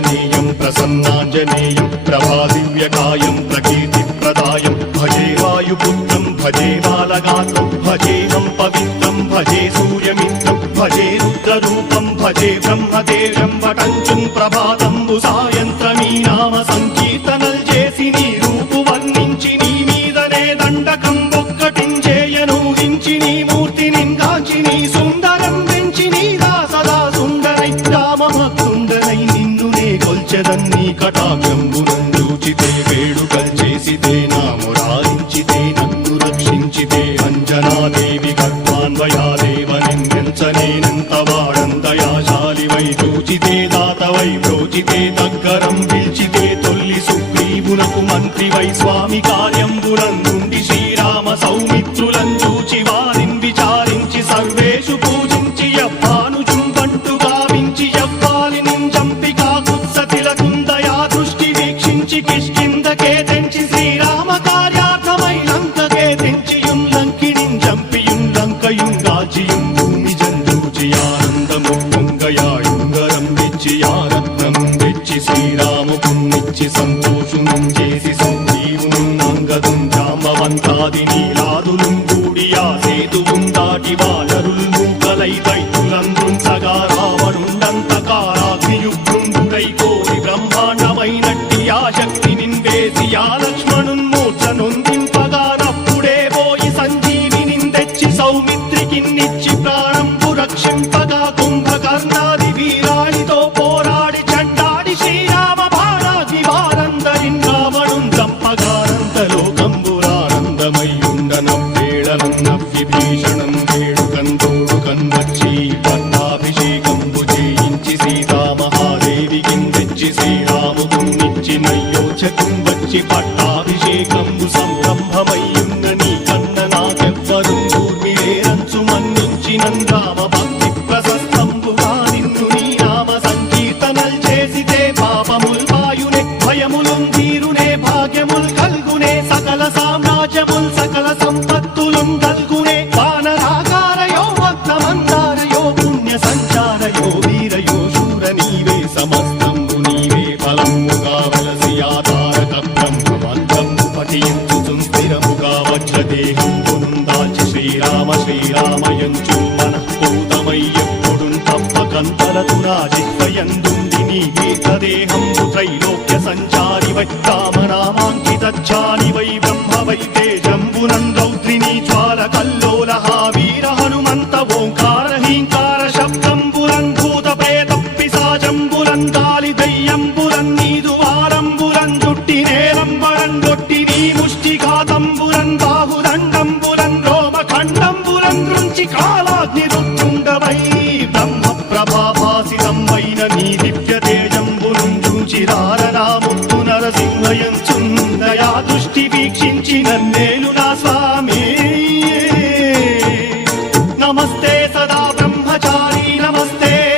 ఆంజనేయం ప్రసన్నాంజనేయం ప్రభాదివ్యకాయం ప్రకీర్తిప్రదాయం భజే వాయుపుత్రం భజే బాలగాత్రం భజేహం పవిత్రం భజే సూర్యమిత్రం భజే రుద్రరూపం భజే బ్రహ్మదేవం వటంచుం ప్రభాతంబు సాయంత్రమీ నామ సంకీర్తనల్ చేసి నీ రూపు వర్ణించి నీ మీదనే దండకం ఒక్కటించేయనూహించి నీ మూర్తిని గాంచి నీ సుందరం పెంచి నీ దాసదా సుందరై రామభక్తుండనై నిన్నునే కొల్చెదన్ని కటాక్షంబునందూచితే వేడుకల్ చేసితే నామురాలించితే నన్ను రక్షించితే అంజనాదేవి గర్వాన్వయాదేవనెంచనేనంత వాడందయాశాలివై చూచితే దాతవై ప్రోచితే దగ్గరం పిల్చితే తొల్లి సుగ్రీవునకు మంత్రివై స్వామి కార్యంబునందుండి శ్రీరామ సౌమిత్రులం చూచి వారిని విచారించి సర్వేషు పూజించి యవ్వానుజుంబంటు గావించి యవ్వాలిని చంపి కాకుత్సతిలకుందయా దృష్టి వీక్షించి కిష్కిందకే తెంచి శ్రీరామ కార్యార్థమై లంకకే తెంచియుం లంకిణిం చంపియుం లంకయుం గాచియుం భూమి జందూచి ఆనందము పొంగయాయుంగరం వెచ్చి ఆరత్నం వెచ్చి శ్రీరాముకున్నిచ్చి సంతోషునం చేసి సంజీవును అంగదుం జాంబవంతాది నీలాదులుం కూడియా సేతువుం దాటి వానరుల్ మూకలై దైత్యులందృంచగా రావణుండంతకారాగ్నియుగ్రుండుడై కోరి బ్రహ్మాండమైనట్టి ఆ శక్తి నిన్వేసి ఆ లక్ష్మణున్ మూర్ఛ నొందింపగా నప్పుడే పోయి సంజీవిని తెచ్చి సౌమిత్రికిన్నిచ్చి ప్రాణంబు రక్షింపగా కుంభకర్ణాది వీరాళితో పోరాడి చండాడి శ్రీరామ బాణాది వారందరిన్ రావణున్ చంపగానంతలోకంబురానందమయ్యుండనవ్వేళనన్నవ్విభీషణం వేడుకందోడుకన్ వచ్చి పట్టాభిషేకంబు చేయించి సీతామహాదేవికిన్ తెచ్చి శ్రీరాముకున్నిచ్చి నయ్యోచకుం వచ్చి పట్టాభిషేకంబు సంరంభమయ్యున్న నీ కన్న నాకెవ్వరుం దూర్మిలేరంచు మన్నించినన్ రామ భక్తి ప్రశస్తంబుగా నిన్ను నీ నామ సంకీర్తనల్ చేసితే పాపముల్ వాయునే భయములుం తీరునే భాగ్యముల్ కల్గునే సకల సామ్రాజ్యముల్ సకల సంపత్తులుం కల్గునే వానరాకారయో భక్తమందారయో పుణ్య సంచారయో వీరయో శూర నీవే సమస్తంబు నీవే ఫలముగా వలసి ఆధారక బ్రహ్మమంత్రము పఠించుచుం స్థిరముగా వజ్రదేహం పునుందాచి శ్రీరామ శ్రీరామయంచు మనఃపూతమై ఎప్పుడుం తప్పకంతలతునా జిహ్వయందుండి నీ దీర్ఘదేహంబు త్రైలోక్య సంచారివై రామనామాంకితచ్చానివై బ్రహ్మవై తేజంబునం రౌద్రిణీ జ్వాల కల్లోలహ వీర హనుమంత ఓంకార హీంకార శబ్దంబులం భూత ప్రేత పిశాచంబులం గాలి దయ్యంబులం నీదు వారంబులం జుట్టి నేలంబరం గొట్టి నీ ముష్టిఘాతంబులం బాహుదండంబులం రోమఖండంబులం గృంచి కాలాగ్ని రుత్తుండవై బ్రహ్మ ప్రభాభాసితమైన నీ దివ్య తేజంబులం చూచిరారనాముత్తు నరసింహయంచుందయా దృష్టి వీక్షించి నన్నేలు నా స్వామి